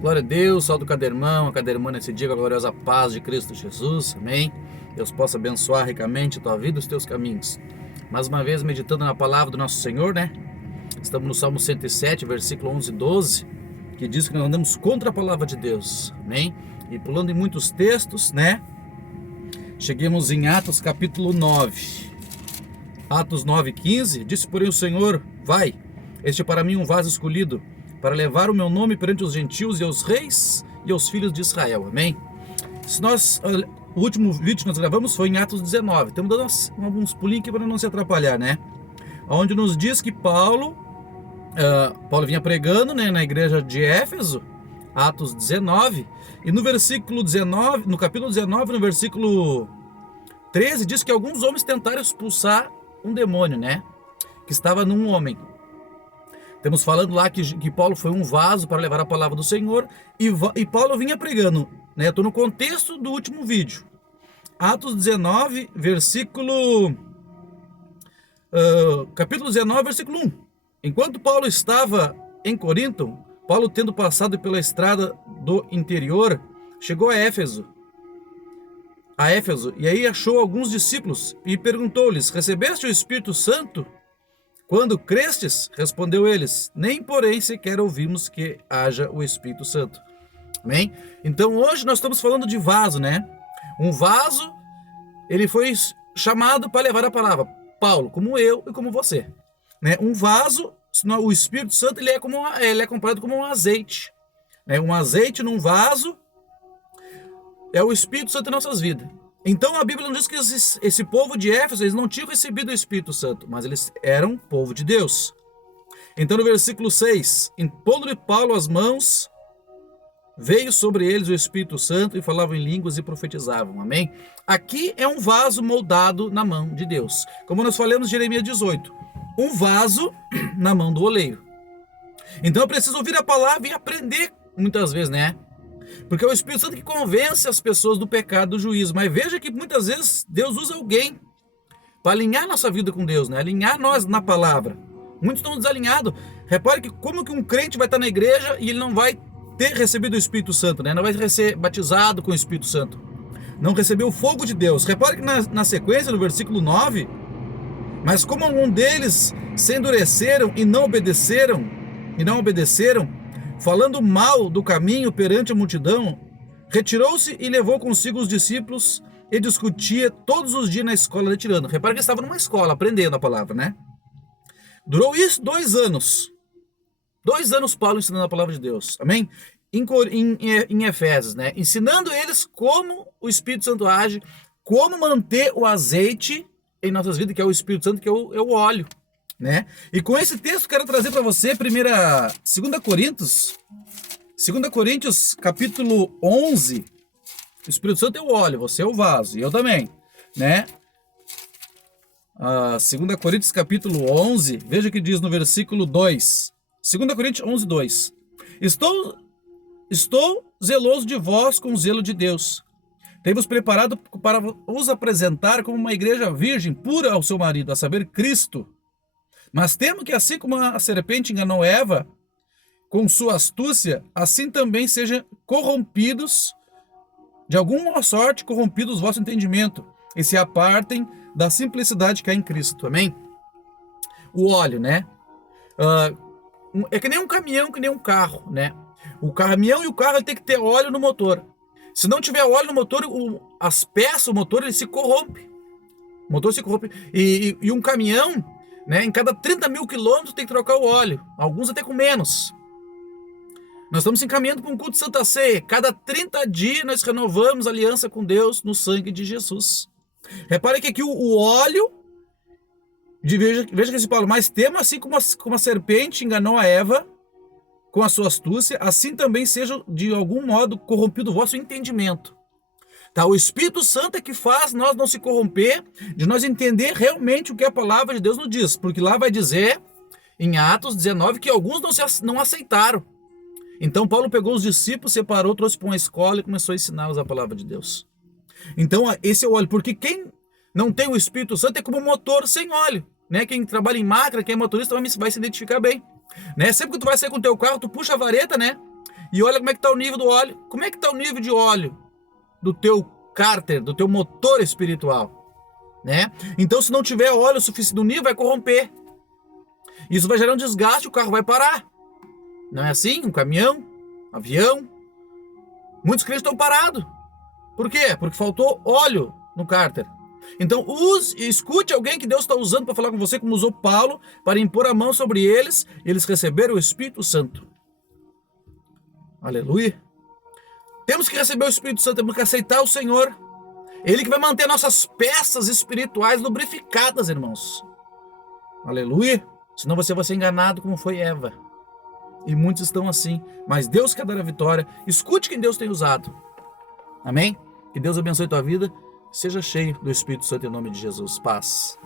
Glória a Deus, salve cada irmão, a cada irmã nesse dia, com a gloriosa paz de Cristo Jesus, amém? Deus possa abençoar ricamente a tua vida e os teus caminhos. Mais uma vez, meditando na palavra do nosso Senhor, né? Estamos no Salmo 107, versículo 11 e 12, que diz que nós andamos contra a palavra de Deus, amém? E pulando em muitos textos, né? Cheguemos em Atos capítulo 9. Atos 9:15, disse porém o Senhor, vai, este é para mim um vaso escolhido, para levar o meu nome perante os gentios e aos reis e aos filhos de Israel, amém? O último vídeo que nós gravamos foi em Atos 19, estamos dando alguns pulinhos aqui para não se atrapalhar, né? Onde nos diz que Paulo vinha pregando, né, na igreja de Éfeso, Atos 19, e no versículo 19, no capítulo 19, no versículo 13, diz que alguns homens tentaram expulsar um demônio, né, que estava num homem. Estamos falando lá que Paulo foi um vaso para levar a palavra do Senhor, e Paulo vinha pregando, né? Estou no contexto do último vídeo. Atos 19, capítulo 19, versículo 1. Enquanto Paulo estava em Corinto, Paulo, tendo passado pela estrada do interior, chegou a Éfeso, e aí achou alguns discípulos e perguntou-lhes: recebeste o Espírito Santo quando crestes? Respondeu eles: nem porém sequer ouvimos que haja o Espírito Santo. Amém? Então hoje nós estamos falando de vaso, né? Um vaso, ele foi chamado para levar a palavra. Paulo, como eu e como você, né? Um vaso, o Espírito Santo, ele é comparado como um azeite, né? Um azeite num vaso é o Espírito Santo em nossas vidas. Então a Bíblia não diz que esse povo de Éfeso, eles não tinham recebido o Espírito Santo, mas eles eram povo de Deus. Então no versículo 6, impondo-lhe Paulo as mãos, veio sobre eles o Espírito Santo e falavam em línguas e profetizavam, amém? Aqui é um vaso moldado na mão de Deus, como nós falamos em Jeremias 18, um vaso na mão do oleiro. Então eu preciso ouvir a palavra e aprender muitas vezes, né? Porque é o Espírito Santo que convence as pessoas do pecado, do juízo. Mas veja que muitas vezes Deus usa alguém para alinhar nossa vida com Deus, né? Alinhar nós na palavra. Muitos estão desalinhados. Repare que como que um crente vai estar na igreja e ele não vai ter recebido o Espírito Santo, né? Não vai ser batizado com o Espírito Santo. Não recebeu o fogo de Deus. Repare que na sequência, no versículo 9, mas como algum deles se endureceram e não obedeceram, falando mal do caminho perante a multidão, retirou-se e levou consigo os discípulos e discutia todos os dias na escola de Tirano. Repara que estava numa escola aprendendo a palavra, né? Durou isso 2 anos. 2 anos Paulo ensinando a palavra de Deus, amém? Em Efésios, né? Ensinando eles como o Espírito Santo age, como manter o azeite em nossas vidas, que é o Espírito Santo, que é o óleo, né? E com esse texto quero trazer para você 2 Coríntios capítulo 11. O Espírito Santo é o óleo, você é o vaso, e eu também, né? 2 Coríntios capítulo 11, veja o que diz no versículo 2. 2 Coríntios 11, 2. Estou zeloso de vós com o zelo de Deus. Tenho-vos preparado para os apresentar como uma igreja virgem, pura ao seu marido, a saber, Cristo. Mas temo que assim como a serpente enganou Eva com sua astúcia, assim também sejam corrompidos, de alguma sorte corrompidos o vosso entendimento, e se apartem da simplicidade que há em Cristo, amém? O óleo, né? É que nem um caminhão, que nem um carro, né? O caminhão e o carro tem que ter óleo no motor. Se não tiver óleo no motor, as peças, o motor, ele se corrompe. O motor se corrompe. E um caminhão, né, em cada 30 mil quilômetros tem que trocar o óleo. Alguns até com menos. Nós estamos encaminhando para um culto de Santa Ceia. Cada 30 dias nós renovamos a aliança com Deus no sangue de Jesus. Repare que aqui o óleo, veja que esse Paulo, mas temo assim como a serpente enganou a Eva com a sua astúcia, assim também seja de algum modo corrompido o vosso entendimento. Tá? O Espírito Santo é que faz nós não se corromper, de nós entender realmente o que a palavra de Deus nos diz, porque lá vai dizer, em Atos 19, que alguns não aceitaram. Então Paulo pegou os discípulos, separou, trouxe para uma escola e começou a ensiná-los a palavra de Deus. Então esse é o óleo, porque quem não tem o Espírito Santo é como um motor sem óleo, né? Quem trabalha em máquina, quem é motorista vai se identificar bem, né? Sempre que tu vai sair com o teu carro, tu puxa a vareta, né? e olha como é que está o nível do óleo. Como é que está o nível de óleo do teu cárter, do teu motor espiritual, né? Então, se não tiver óleo suficiente no nível, vai corromper. Isso vai gerar um desgaste, o carro vai parar. Não é assim? Um caminhão, avião. Muitos crentes estão parados. Por quê? Porque faltou óleo no cárter. Então, escute alguém que Deus está usando para falar com você, como usou Paulo, para impor a mão sobre eles, e eles receberam o Espírito Santo. Aleluia. Temos que receber o Espírito Santo, temos que aceitar o Senhor. Ele que vai manter nossas peças espirituais lubrificadas, irmãos. Aleluia. Senão você vai ser enganado como foi Eva. E muitos estão assim. Mas Deus quer dar a vitória. Escute quem Deus tem usado. Amém? Que Deus abençoe tua vida. Seja cheio do Espírito Santo em nome de Jesus. Paz.